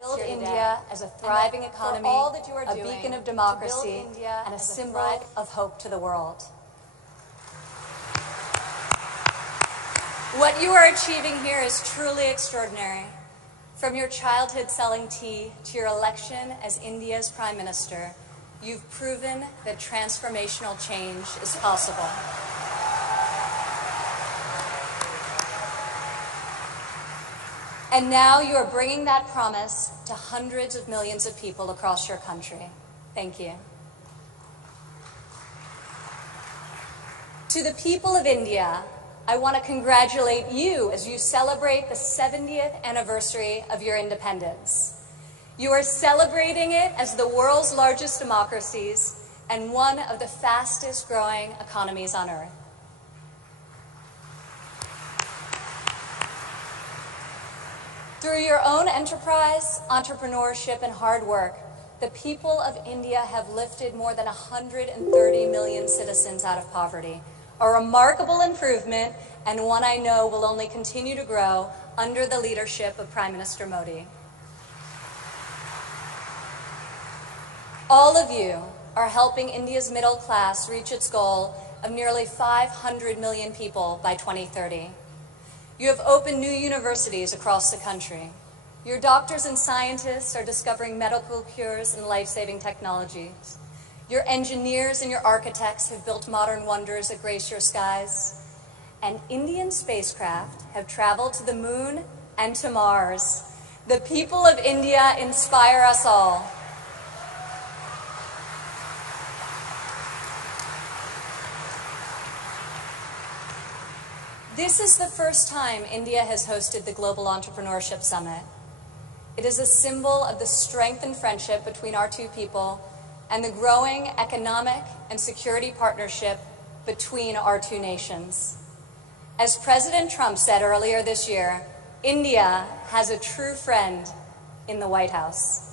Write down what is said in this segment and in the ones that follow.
Build India as a thriving economy, a beacon of democracy, and a symbol of hope to the world. What you are achieving here is truly extraordinary. From your childhood selling tea to your election as India's Prime Minister, you've proven that transformational change is possible. And now you are bringing that promise to hundreds of millions of people across your country. Thank you. To the people of India, I want to congratulate you as you celebrate the 70th anniversary of your independence. You are celebrating it as the world's largest democracies and one of the fastest growing economies on earth. Through your own enterprise, entrepreneurship, and hard work, the people of India have lifted more than 130 million citizens out of poverty. A remarkable improvement, and one I know will only continue to grow under the leadership of Prime Minister Modi. All of you are helping India's middle class reach its goal of nearly 500 million people by 2030. You have opened new universities across the country. Your doctors and scientists are discovering medical cures and life-saving technologies. Your engineers and your architects have built modern wonders that grace your skies. And Indian spacecraft have traveled to the moon and to Mars. The people of India inspire us all. This is the first time India has hosted the Global Entrepreneurship Summit. It is a symbol of the strength and friendship between our two people and the growing economic and security partnership between our two nations. As President Trump said earlier this year, India has a true friend in the White House.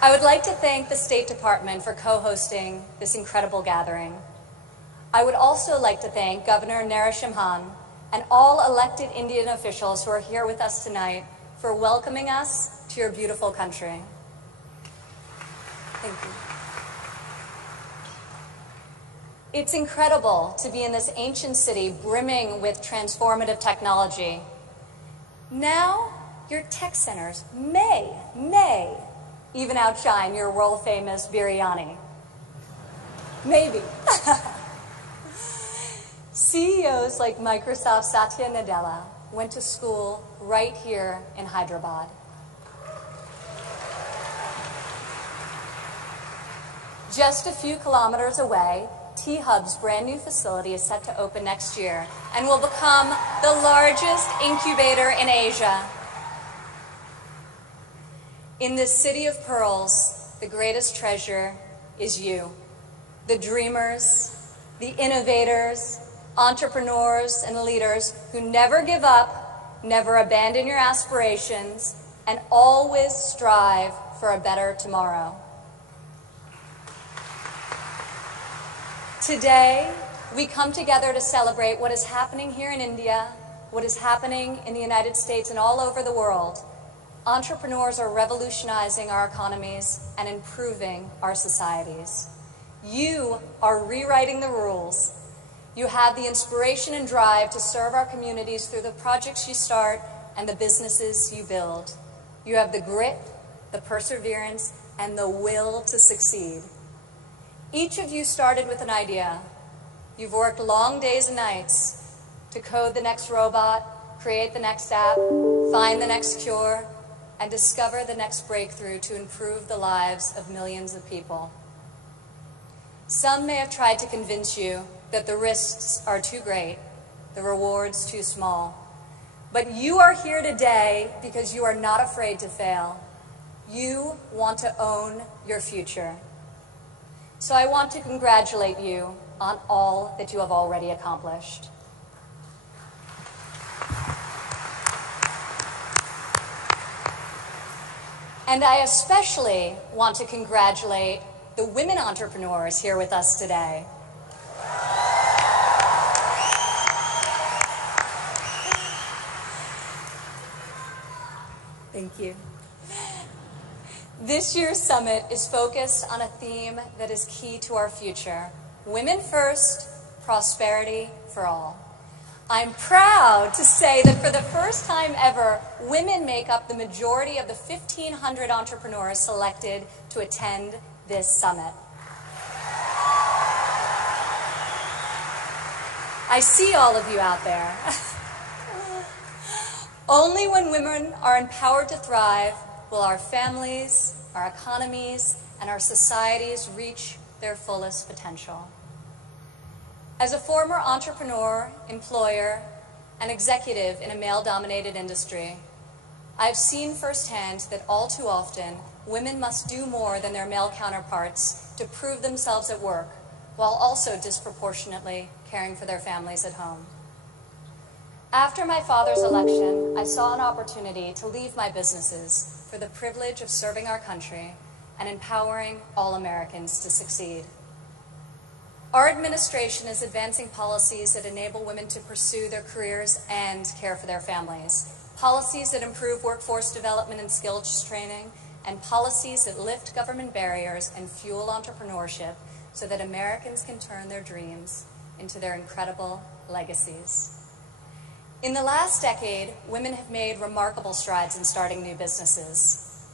I would like to thank the State Department for co-hosting this incredible gathering. I would also like to thank Governor Narasimhan and all elected Indian officials who are here with us tonight for welcoming us to your beautiful country. Thank you. It's incredible to be in this ancient city brimming with transformative technology. Now, your tech centers may even outshine your world-famous biryani. Maybe. CEOs like Microsoft Satya Nadella went to school right here in Hyderabad. Just a few kilometers away, T-Hub's brand new facility is set to open next year and will become the largest incubator in Asia. In this city of pearls, the greatest treasure is you, the dreamers, the innovators, entrepreneurs, and leaders who never give up, never abandon your aspirations, and always strive for a better tomorrow. Today, we come together to celebrate what is happening here in India, what is happening in the United States and all over the world. Entrepreneurs are revolutionizing our economies and improving our societies. You are rewriting the rules. You have the inspiration and drive to serve our communities through the projects you start and the businesses you build. You have the grit, the perseverance, and the will to succeed. Each of you started with an idea. You've worked long days and nights to code the next robot, create the next app, find the next cure, and discover the next breakthrough to improve the lives of millions of people. Some may have tried to convince you that the risks are too great, the rewards too small. But you are here today because you are not afraid to fail. You want to own your future. So I want to congratulate you on all that you have already accomplished. And I especially want to congratulate the women entrepreneurs here with us today. Thank you. This year's summit is focused on a theme that is key to our future: women first, prosperity for all. I'm proud to say that for the first time ever, women make up the majority of the 1,500 entrepreneurs selected to attend this summit. I see all of you out there. Only when women are empowered to thrive will our families, our economies, and our societies reach their fullest potential. As a former entrepreneur, employer, and executive in a male-dominated industry, I've seen firsthand that all too often, women must do more than their male counterparts to prove themselves at work, while also disproportionately caring for their families at home. After my father's election, I saw an opportunity to leave my businesses for the privilege of serving our country and empowering all Americans to succeed. Our administration is advancing policies that enable women to pursue their careers and care for their families, policies that improve workforce development and skills training, and policies that lift government barriers and fuel entrepreneurship so that Americans can turn their dreams into their incredible legacies. In the last decade, women have made remarkable strides in starting new businesses.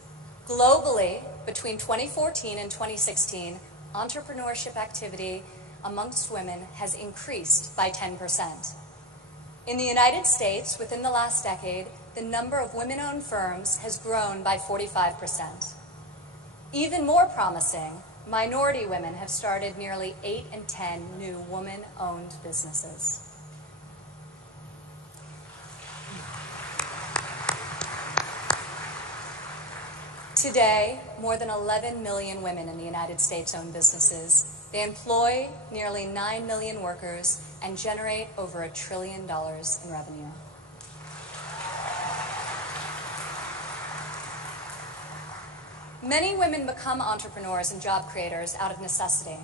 Globally, between 2014 and 2016, entrepreneurship activity amongst women has increased by 10%. In the United States, within the last decade, the number of women-owned firms has grown by 45%. Even more promising, minority women have started nearly 8 in 10 new woman-owned businesses. Today, more than 11 million women in the United States own businesses. They employ nearly 9 million workers and generate over $1 trillion in revenue. Many women become entrepreneurs and job creators out of necessity.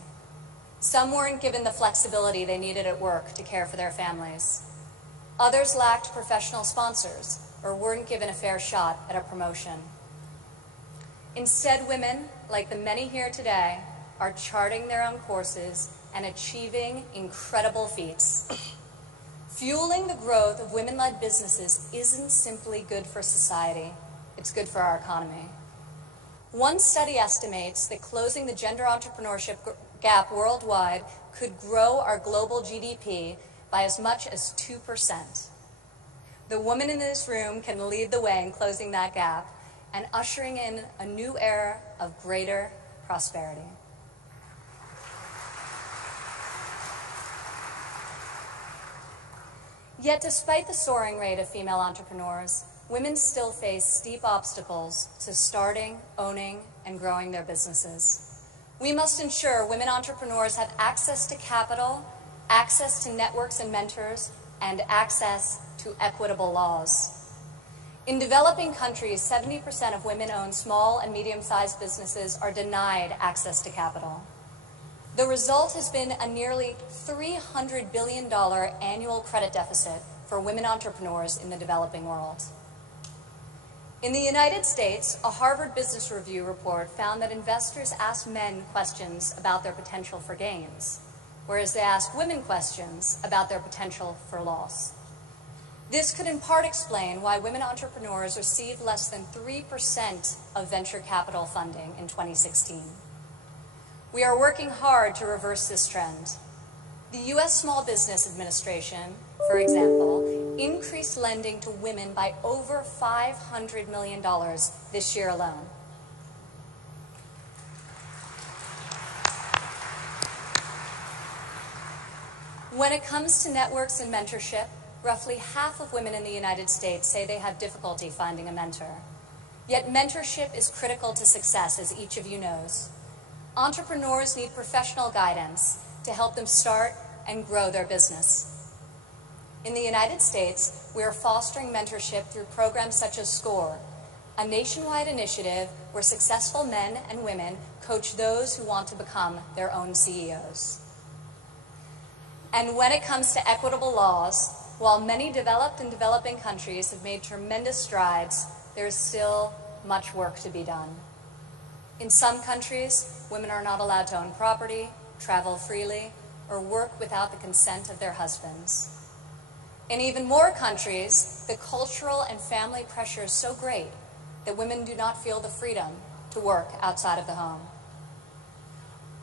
Some weren't given the flexibility they needed at work to care for their families. Others lacked professional sponsors or weren't given a fair shot at a promotion. Instead, women, like the many here today, are charting their own courses and achieving incredible feats. Fueling the growth of women-led businesses isn't simply good for society, it's good for our economy. One study estimates that closing the gender entrepreneurship gap worldwide could grow our global GDP by as much as 2%. The women in this room can lead the way in closing that gap and ushering in a new era of greater prosperity. Yet despite the soaring rate of female entrepreneurs, women still face steep obstacles to starting, owning, and growing their businesses. We must ensure women entrepreneurs have access to capital, access to networks and mentors, and access to equitable laws. In developing countries, 70% of women-owned small and medium-sized businesses are denied access to capital. The result has been a nearly $300 billion annual credit deficit for women entrepreneurs in the developing world. In the United States, a Harvard Business Review report found that investors ask men questions about their potential for gains, whereas they ask women questions about their potential for loss. This could in part explain why women entrepreneurs received less than 3% of venture capital funding in 2016. We are working hard to reverse this trend. The U.S. Small Business Administration, for example, increased lending to women by over $500 million this year alone. When it comes to networks and mentorship, roughly half of women in the United States say they have difficulty finding a mentor. Yet mentorship is critical to success, as each of you knows. Entrepreneurs need professional guidance to help them start and grow their business. In the United States, we are fostering mentorship through programs such as SCORE, a nationwide initiative where successful men and women coach those who want to become their own CEOs. And when it comes to equitable laws, while many developed and developing countries have made tremendous strides, there is still much work to be done. In some countries, women are not allowed to own property, travel freely, or work without the consent of their husbands. In even more countries, the cultural and family pressure is so great that women do not feel the freedom to work outside of the home.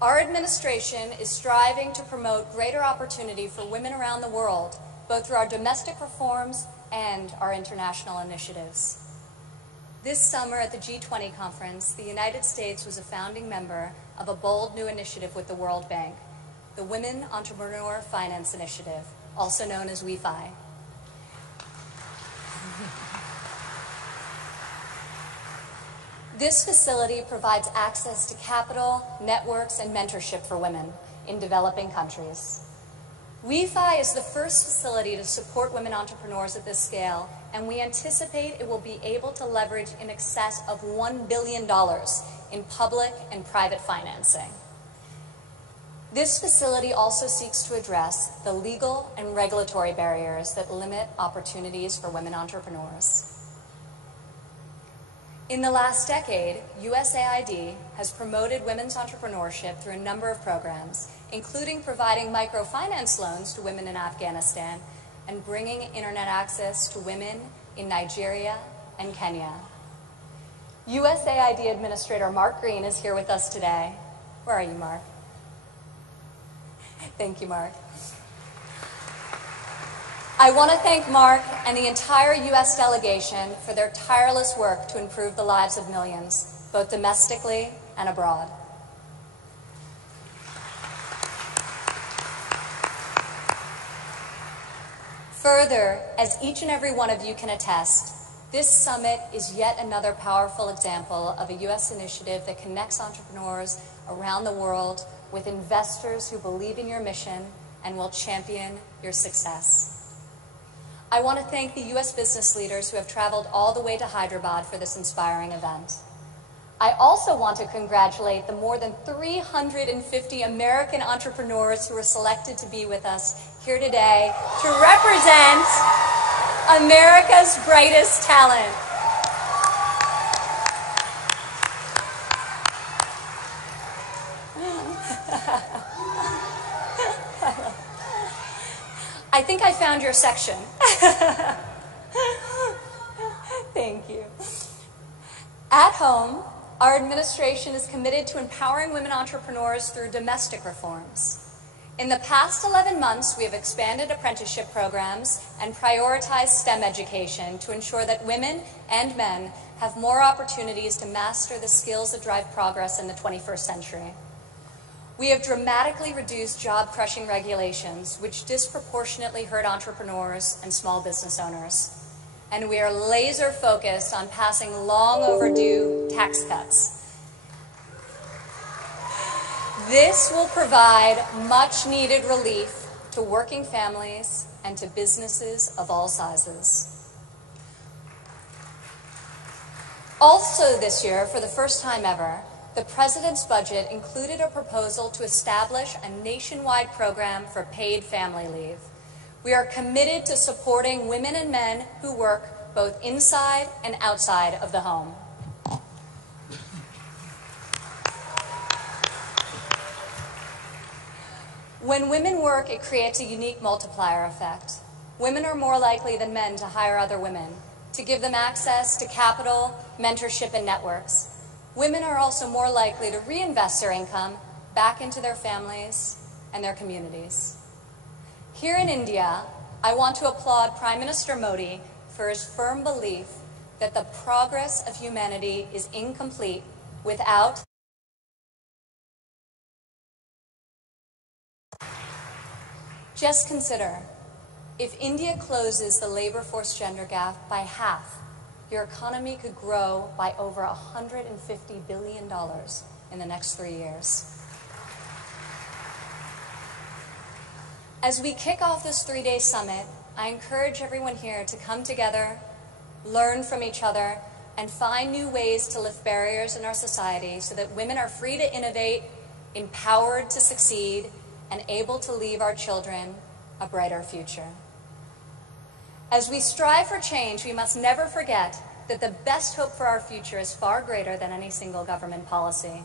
Our administration is striving to promote greater opportunity for women around the world, both through our domestic reforms and our international initiatives. This summer at the G20 conference, the United States was a founding member of a bold new initiative with the World Bank, the Women Entrepreneur Finance Initiative, also known as WEFI. This facility provides access to capital, networks, and mentorship for women in developing countries. WEFI is the first facility to support women entrepreneurs at this scale, and we anticipate it will be able to leverage in excess of $1 billion in public and private financing. This facility also seeks to address the legal and regulatory barriers that limit opportunities for women entrepreneurs. In the last decade, USAID has promoted women's entrepreneurship through a number of programs, including providing microfinance loans to women in Afghanistan and bringing internet access to women in Nigeria and Kenya. USAID Administrator Mark Green is here with us today. Where are you, Mark? Thank you, Mark. I want to thank Mark and the entire U.S. delegation for their tireless work to improve the lives of millions, both domestically and abroad. Further, as each and every one of you can attest, this summit is yet another powerful example of a U.S. initiative that connects entrepreneurs around the world with investors who believe in your mission and will champion your success. I want to thank the U.S. business leaders who have traveled all the way to Hyderabad for this inspiring event. I also want to congratulate the more than 350 American entrepreneurs who were selected to be with us here today to represent America's brightest talent. I think I found your section. Thank you. At home, our administration is committed to empowering women entrepreneurs through domestic reforms. In the past 11 months, we have expanded apprenticeship programs and prioritized STEM education to ensure that women and men have more opportunities to master the skills that drive progress in the 21st century. We have dramatically reduced job-crushing regulations, which disproportionately hurt entrepreneurs and small business owners. And we are laser-focused on passing long-overdue tax cuts. This will provide much-needed relief to working families and to businesses of all sizes. Also this year, for the first time ever, the President's budget included a proposal to establish a nationwide program for paid family leave. We are committed to supporting women and men who work both inside and outside of the home. When women work, it creates a unique multiplier effect. Women are more likely than men to hire other women, to give them access to capital, mentorship, and networks. Women are also more likely to reinvest their income back into their families and their communities. Here in India, I want to applaud Prime Minister Modi for his firm belief that the progress of humanity is incomplete without Just consider, if India closes the labor force gender gap by half, your economy could grow by over $150 billion in the next 3 years. As we kick off this 3-day summit, I encourage everyone here to come together, learn from each other, and find new ways to lift barriers in our society so that women are free to innovate, empowered to succeed, and able to leave our children a brighter future. As we strive for change, we must never forget that the best hope for our future is far greater than any single government policy.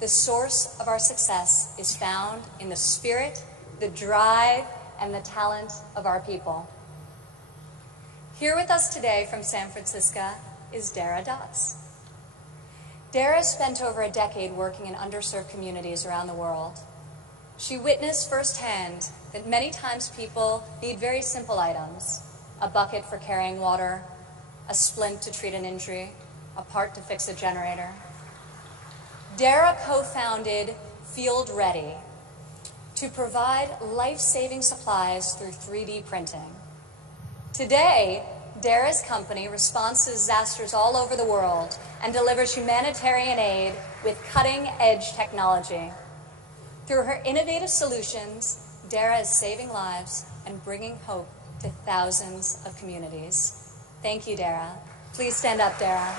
The source of our success is found in the spirit, the drive, and the talent of our people. Here with us today from San Francisco is Dara Dotz. Dara spent over a decade working in underserved communities around the world. She witnessed firsthand that many times people need very simple items: a bucket for carrying water, a splint to treat an injury, a part to fix a generator. Dara co-founded Field Ready to provide life-saving supplies through 3D printing. Today, Dara's company responds to disasters all over the world and delivers humanitarian aid with cutting-edge technology. Through her innovative solutions, Dara is saving lives and bringing hope to thousands of communities. Thank you, Dara. Please stand up, Dara.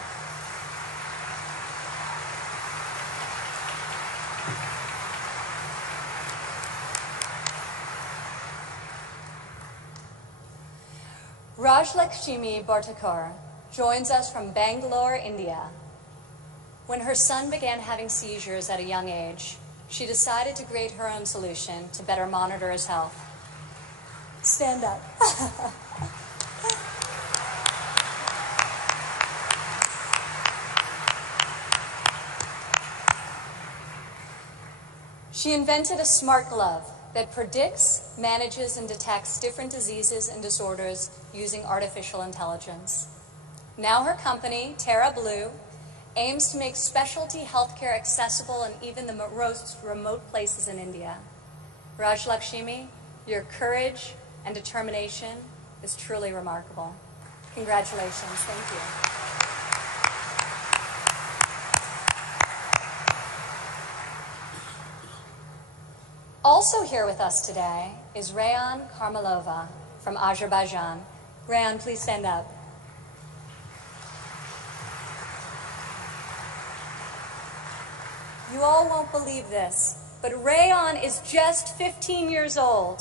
Rajlakshmi Bhartakar joins us from Bangalore, India. When her son began having seizures at a young age, she decided to create her own solution to better monitor his health. Stand up. She invented a smart glove that predicts, manages, and detects different diseases and disorders using artificial intelligence. Now her company, Terra Blue, aims to make specialty healthcare accessible in even the most remote places in India. Rajlakshmi, your courage and determination is truly remarkable. Congratulations. Thank you. Also here with us today is Rayan Karmalova from Azerbaijan. Rayan, please stand up. You all won't believe this, but Rayan is just 15 years old.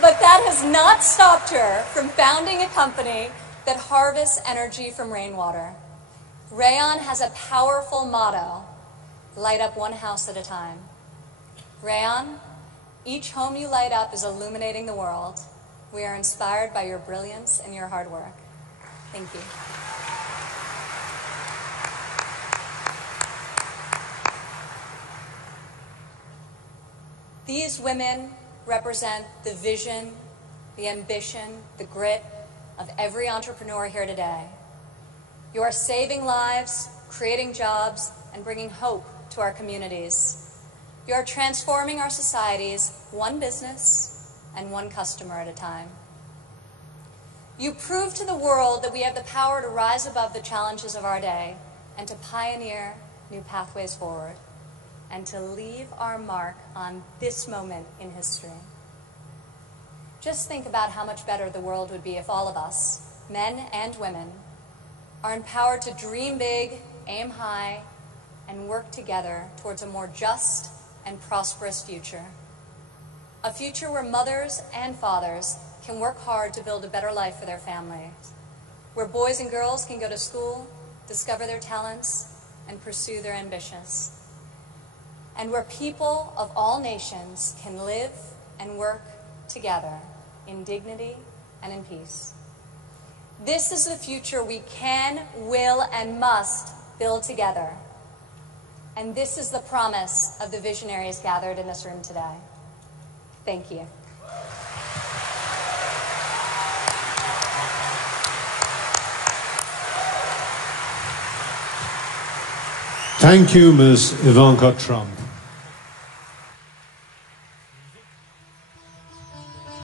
But that has not stopped her from founding a company that harvests energy from rainwater. Rayan has a powerful motto: light up one house at a time. Rayan, each home you light up is illuminating the world. We are inspired by your brilliance and your hard work. Thank you. These women represent the vision, the ambition, the grit of every entrepreneur here today. You are saving lives, creating jobs, and bringing hope to our communities. You are transforming our societies one business and one customer at a time. You prove to the world that we have the power to rise above the challenges of our day and to pioneer new pathways forward and to leave our mark on this moment in history. Just think about how much better the world would be if all of us, men and women, are empowered to dream big, aim high, and work together towards a more just and prosperous future. A future where mothers and fathers can work hard to build a better life for their families, where boys and girls can go to school, discover their talents, and pursue their ambitions, and where people of all nations can live and work together in dignity and in peace. This is the future we can, will, and must build together. And this is the promise of the visionaries gathered in this room today. Thank you. Thank you, Ms. Ivanka Trump.